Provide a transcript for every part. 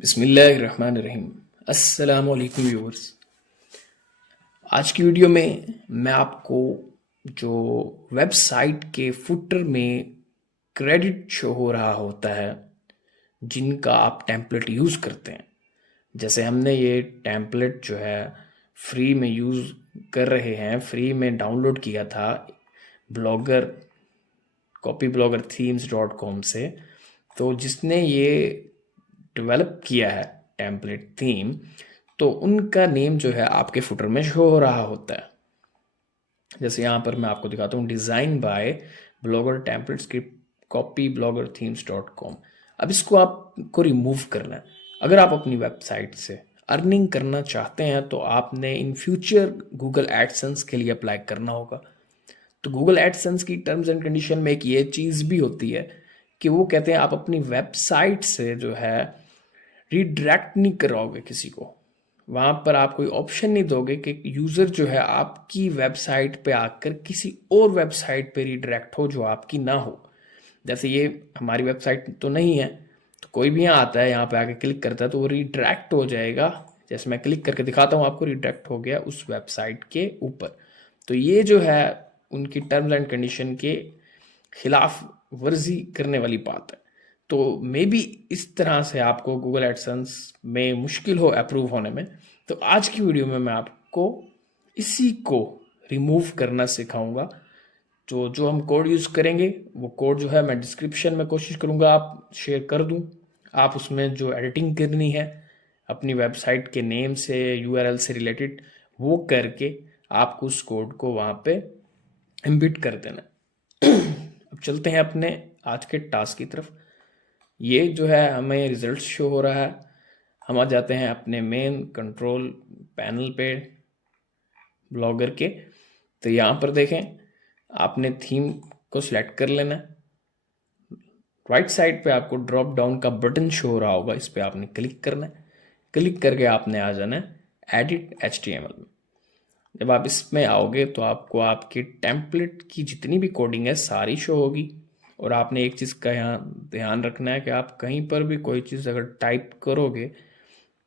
बिस्मिल्लाहिर्रहमानिर्रहीम। अस्सलामु अलैकुम व्यूअर्स। आज की वीडियो में मैं आपको जो वेबसाइट के फुटर में क्रेडिट शो हो रहा होता है जिनका आप टेम्पलेट यूज़ करते हैं, जैसे हमने ये टेम्पलेट जो है फ्री में यूज़ कर रहे हैं, फ्री में डाउनलोड किया था ब्लॉगर copybloggerthemes.com से। तो जिसने ये डेवलप किया है टेम्पलेट थीम, तो उनका नेम जो है आपके फुटर में शो हो रहा होता है। जैसे यहाँ पर मैं आपको दिखाता हूँ, design by blogger template script copybloggerthemes.com। अब इसको आपको रिमूव करना है। अगर आप अपनी वेबसाइट से अर्निंग करना चाहते हैं तो आपने इन फ्यूचर गूगल एडसेंस के लिए अप्लाई करना होगा। तो गूगल एडसेंस की टर्म्स एंड कंडीशन में एक ये चीज़ भी होती है कि वो कहते हैं आप अपनी वेबसाइट से जो है रिडायरेक्ट नहीं कराओगे किसी को। वहाँ पर आप कोई ऑप्शन नहीं दोगे कि यूज़र जो है आपकी वेबसाइट पे आकर किसी और वेबसाइट पे रिडायरेक्ट हो जो आपकी ना हो। जैसे ये हमारी वेबसाइट तो नहीं है, तो कोई भी यहाँ आता है, यहाँ पे आके क्लिक करता है तो वो रिडायरेक्ट हो जाएगा। जैसे मैं क्लिक करके दिखाता हूँ आपको, रिडायरेक्ट हो गया उस वेबसाइट के ऊपर। तो ये जो है उनकी टर्म्स एंड कंडीशन के खिलाफ वर्जी करने वाली बात है। तो मे बी इस तरह से आपको गूगल एडसेंस में मुश्किल हो अप्रूव होने में। तो आज की वीडियो में मैं आपको इसी को रिमूव करना सिखाऊंगा। तो जो हम कोड यूज़ करेंगे वो कोड जो है मैं डिस्क्रिप्शन में कोशिश करूंगा आप शेयर कर दूं। आप उसमें जो एडिटिंग करनी है अपनी वेबसाइट के नेम से, यूआरएल से रिलेटेड, वो करके आपको उस कोड को वहाँ पे एम्बिट कर देना। अब चलते हैं अपने आज के टास्क की तरफ। ये जो है हमें रिजल्ट शो हो रहा है। हम आ जाते हैं अपने मेन कंट्रोल पैनल पे ब्लॉगर के। तो यहाँ पर देखें, आपने थीम को सिलेक्ट कर लेना है। राइट साइड पे आपको ड्रॉप डाउन का बटन शो हो रहा होगा, इस पर आपने क्लिक करना है। क्लिक करके आपने आ जाना है एडिट HTML में। जब आप इसमें आओगे तो आपको आपके टेम्पलेट की जितनी भी कोडिंग है सारी शो होगी। और आपने एक चीज़ का यहाँ ध्यान रखना है कि आप कहीं पर भी कोई चीज़ अगर टाइप करोगे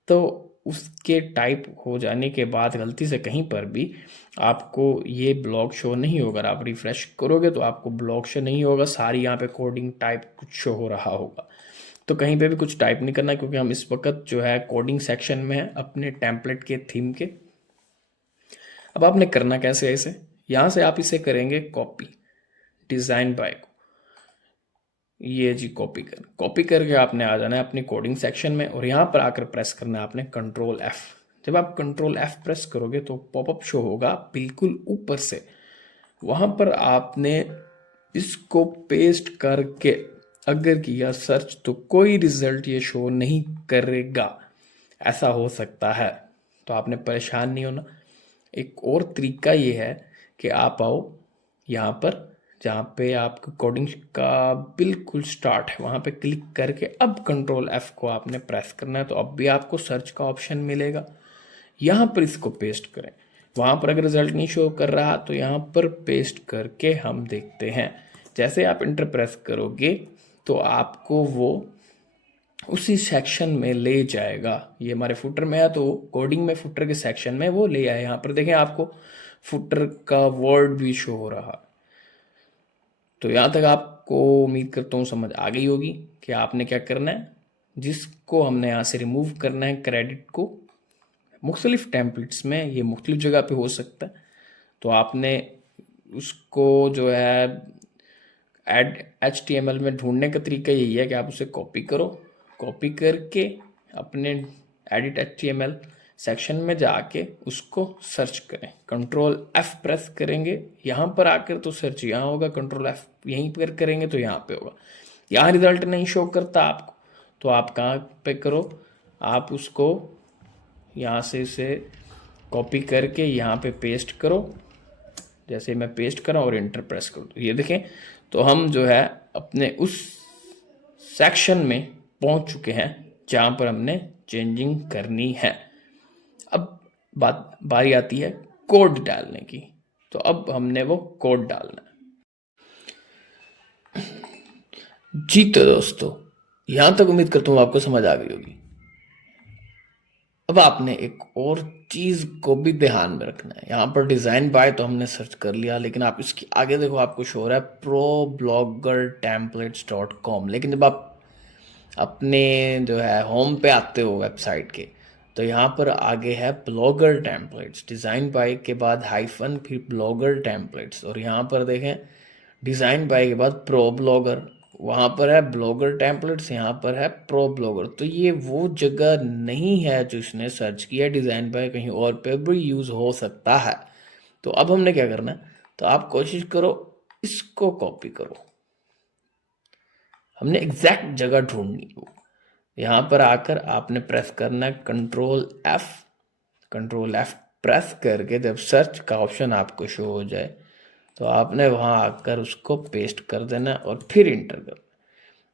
तो उसके टाइप हो जाने के बाद गलती से कहीं पर भी आपको ये ब्लॉक शो नहीं होगा। अगर आप रिफ्रेश करोगे तो आपको ब्लॉक शो नहीं होगा, सारी यहाँ पे कोडिंग टाइप कुछ शो हो रहा होगा। तो कहीं पे भी कुछ टाइप नहीं करना, क्योंकि हम इस वक्त जो है कोडिंग सेक्शन में है अपने टेम्पलेट के थीम के। अब आपने करना कैसे है इसे, यहाँ से आप इसे करेंगे कॉपी, डिज़ाइन बाय को, ये जी कॉपी करके आपने आ जाना है अपनी कोडिंग सेक्शन में। और यहाँ पर आकर प्रेस करना है आपने कंट्रोल F। जब आप कंट्रोल F प्रेस करोगे तो पॉपअप शो होगा बिल्कुल ऊपर से। वहाँ पर आपने इसको पेस्ट करके अगर किया सर्च तो कोई रिजल्ट ये शो नहीं करेगा। ऐसा हो सकता है, तो आपने परेशान नहीं होना। एक और तरीका ये है कि आप आओ यहाँ पर जहाँ पे आपको कोडिंग का बिल्कुल स्टार्ट है, वहाँ पे क्लिक करके अब कंट्रोल F को आपने प्रेस करना है। तो अब भी आपको सर्च का ऑप्शन मिलेगा, यहाँ पर इसको पेस्ट करें। वहाँ पर अगर रिजल्ट नहीं शो कर रहा तो यहाँ पर पेस्ट करके हम देखते हैं। जैसे आप इंटर प्रेस करोगे तो आपको वो उसी सेक्शन में ले जाएगा। ये हमारे फुटर में है तो कोडिंग में फुटर के सेक्शन में वो ले आए। यहाँ पर देखें आपको फुटर का वर्ड भी शो हो रहा। तो यहाँ तक आपको उम्मीद करता हूँ समझ आ गई होगी कि आपने क्या करना है। जिसको हमने यहाँ से रिमूव करना है क्रेडिट को, मुख्तलिफ टेम्पलेट्स में ये मुख्तलिफ जगह पे हो सकता है। तो आपने उसको जो है एड HTML में ढूंढने का तरीका यही है कि आप उसे कॉपी करो, कॉपी करके अपने एडिट HTML सेक्शन में जाके उसको सर्च करें। कंट्रोल F प्रेस करेंगे, यहाँ पर आकर तो सर्च यहाँ होगा, कंट्रोल F यहीं पर करेंगे तो यहाँ पे होगा। यहाँ रिजल्ट नहीं शो करता आपको, तो आप कहाँ पे करो, आप उसको यहाँ से इसे कॉपी करके यहाँ पे पेस्ट करो। जैसे मैं पेस्ट करा और इंटर प्रेस करूँ तो ये देखें, तो हम जो है अपने उस सेक्शन में पहुंच चुके हैं जहां पर हमने चेंजिंग करनी है। अब बारी आती है कोड डालने की। तो अब हमने वो कोड डालना है। जी तो दोस्तों, यहां तक उम्मीद करता हूँ आपको समझ आ गई होगी। अब आपने एक और चीज को भी ध्यान में रखना है। यहाँ पर डिजाइन बाय तो हमने सर्च कर लिया, लेकिन आप इसकी आगे देखो, आपको शो हो रहा है ProBloggerTemplates.com। लेकिन जब आप अपने जो है होम पे आते हो वेबसाइट के, तो यहाँ पर आगे है ब्लॉगर टेम्पलेट्स, डिज़ाइन बाय के बाद हाइफन फिर ब्लॉगर टेम्पलेट्स, और यहाँ पर देखें डिज़ाइन बाय के बाद प्रो ब्लॉगर, वहाँ पर है ब्लॉगर टेम्पलेट्स, यहाँ पर है प्रो ब्लॉगर। तो ये वो जगह नहीं है जो इसने सर्च किया, डिज़ाइन बाय कहीं और पे भी यूज़ हो सकता है। तो अब हमने क्या करना है, तो आप कोशिश करो इसको कॉपी करो, हमने एग्जैक्ट जगह ढूंढनी है। यहाँ पर आकर आपने प्रेस करना है कंट्रोल F प्रेस करके जब सर्च का ऑप्शन आपको शो हो जाए, तो आपने वहाँ आकर उसको पेस्ट कर देना और फिर इंटर करना।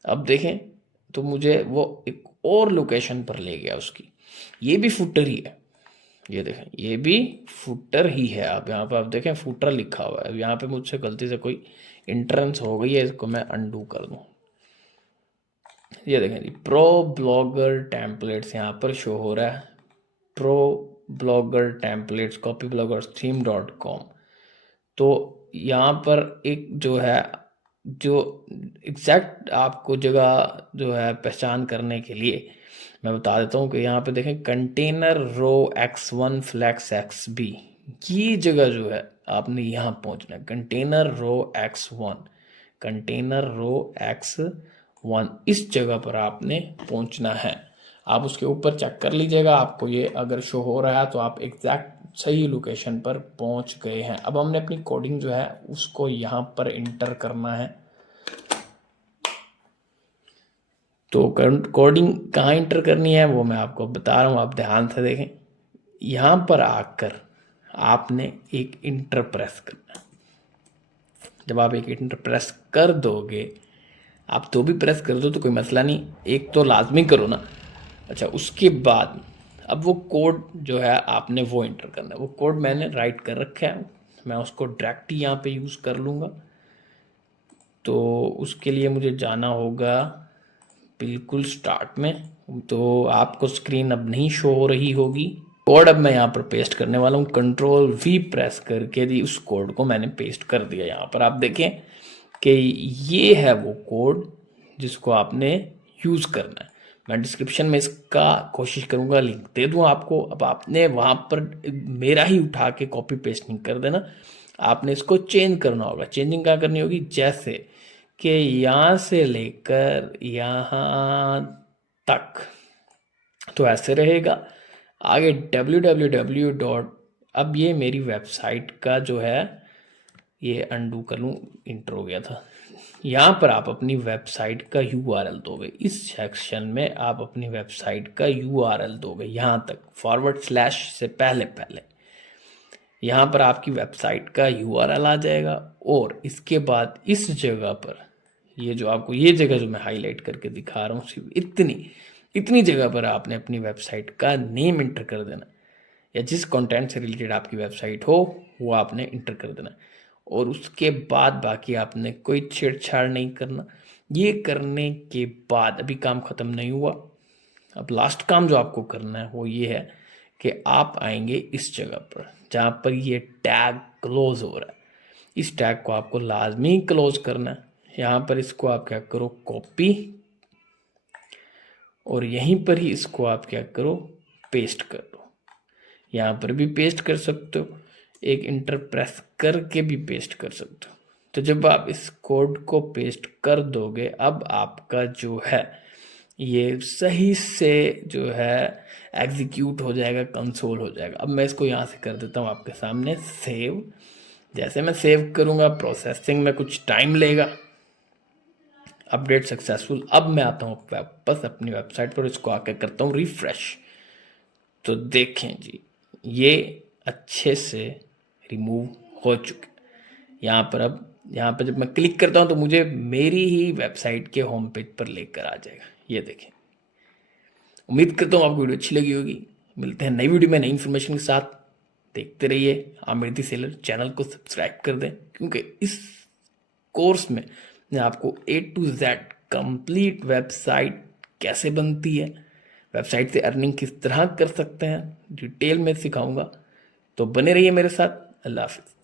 अब देखें तो मुझे वो एक और लोकेशन पर ले गया उसकी, ये भी फुटर ही है, ये देखें ये भी फुटर ही है। अब यहाँ पर आप देखें फुटर लिखा हुआ है। अब यहाँ पे मुझसे गलती से कोई इंट्रेंस हो गई है, इसको मैं अनडू कर दूँ। ये देखें जी, प्रो ब्लॉगर टेम्पलेट्स यहाँ पर शो हो रहा है, प्रो ब्लॉगर टेम्पलेट्स copybloggerstheme.com। तो यहाँ पर एक जो है, जो एग्जैक्ट आपको जगह जो है पहचान करने के लिए मैं बता देता हूँ कि यहाँ पे देखें कंटेनर रो x1 फ्लैक्स XB, ये जगह जो है आपने यहाँ पहुँचना है, कंटेनर रो x1, इस जगह पर आपने पहुँचना है। आप उसके ऊपर चेक कर लीजिएगा, आपको ये अगर शो हो रहा है तो आप एग्जैक्ट सही लोकेशन पर पहुंच गए हैं। अब हमने अपनी कोडिंग जो है उसको यहाँ पर इंटर करना है। तो कोडिंग कहाँ इंटर करनी है वो मैं आपको बता रहा हूँ, आप ध्यान से देखें। यहाँ पर आकर आपने एक इंटर प्रेस करना है। जब आप एक इंटर प्रेस कर दोगे, आप तो भी प्रेस कर दो तो कोई मसला नहीं, एक तो लाजमी करो ना। अच्छा, उसके बाद अब वो कोड जो है आपने वो इंटर करना है। वो कोड मैंने राइट कर रखा है, मैं उसको डायरेक्ट ही यहाँ पे यूज़ कर लूँगा। तो उसके लिए मुझे जाना होगा बिल्कुल स्टार्ट में। तो आपको स्क्रीन अब नहीं शो हो रही होगी। कोड अब मैं यहाँ पर पेस्ट करने वाला हूँ, Ctrl+V प्रेस करके दी उस कोड को मैंने पेस्ट कर दिया। यहाँ पर आप देखें कि ये है वो कोड जिसको आपने यूज़ करना है। मैं डिस्क्रिप्शन में इसका कोशिश करूँगा लिंक दे दूँ आपको। अब आपने वहाँ पर मेरा ही उठा के कॉपी पेस्ट नहीं कर देना, आपने इसको चेंज करना होगा। चेंजिंग क्या करनी होगी, जैसे कि यहाँ से लेकर यहाँ तक, तो ऐसे रहेगा। आगे www. अब ये मेरी वेबसाइट का जो है, ये अनडू कर लूँ, इंटर हो गया था। यहाँ पर आप अपनी वेबसाइट का URL दोगे, इस सेक्शन में आप अपनी वेबसाइट का URL दोगे, यहाँ तक / से पहले यहाँ पर आपकी वेबसाइट का URL आ जाएगा। और इसके बाद इस जगह पर, ये जो आपको ये जगह जो मैं हाईलाइट करके दिखा रहा हूँ, सिर्फ इतनी जगह पर आपने अपनी वेबसाइट का नेम इंटर कर देना, या जिस कंटेंट से रिलेटेड आपकी वेबसाइट हो वो आपने इंटर कर देना। और उसके बाद बाकी आपने कोई छेड़छाड़ नहीं करना। ये करने के बाद अभी काम ख़त्म नहीं हुआ। अब लास्ट काम जो आपको करना है वो ये है कि आप आएंगे इस जगह पर जहाँ पर ये टैग क्लोज हो रहा है, इस टैग को आपको लाजमी क्लोज करना है। यहाँ पर इसको आप क्या करो, कॉपी, और यहीं पर ही इसको आप क्या करो, पेस्ट कर दो। यहाँ पर भी पेस्ट कर सकते हो, एक इंटर प्रेस करके भी पेस्ट कर सकते हो। तो जब आप इस कोड को पेस्ट कर दोगे, अब आपका जो है ये सही से जो है एग्जीक्यूट हो जाएगा, कंसोल हो जाएगा। अब मैं इसको यहाँ से कर देता हूँ आपके सामने सेव। जैसे मैं सेव करूँगा, प्रोसेसिंग में कुछ टाइम लेगा। Update successful. अब मैं आता हूँ वापस अपनी वेबसाइट पर, इसको आके करता हूँ रिफ्रेश। तो देखें जी, ये अच्छे से रिमूव हो चुके। यहाँ पर अब यहाँ पर जब मैं क्लिक करता हूँ तो मुझे मेरी ही वेबसाइट के होम पेज पर लेकर आ जाएगा। ये देखें। उम्मीद करता हूँ आपको वीडियो अच्छी लगी होगी। मिलते हैं नई वीडियो में नई इन्फॉर्मेशन के साथ। देखते रहिए आमिर सेलर। चैनल को सब्सक्राइब कर दें, क्योंकि इस कोर्स में मैं आपको A to Z complete website कैसे बनती है वेबसाइट से अर्निंग किस तरह कर सकते हैं डिटेल में सिखाऊंगा। तो बने रहिए मेरे साथ। अल्लाह हाफिज़।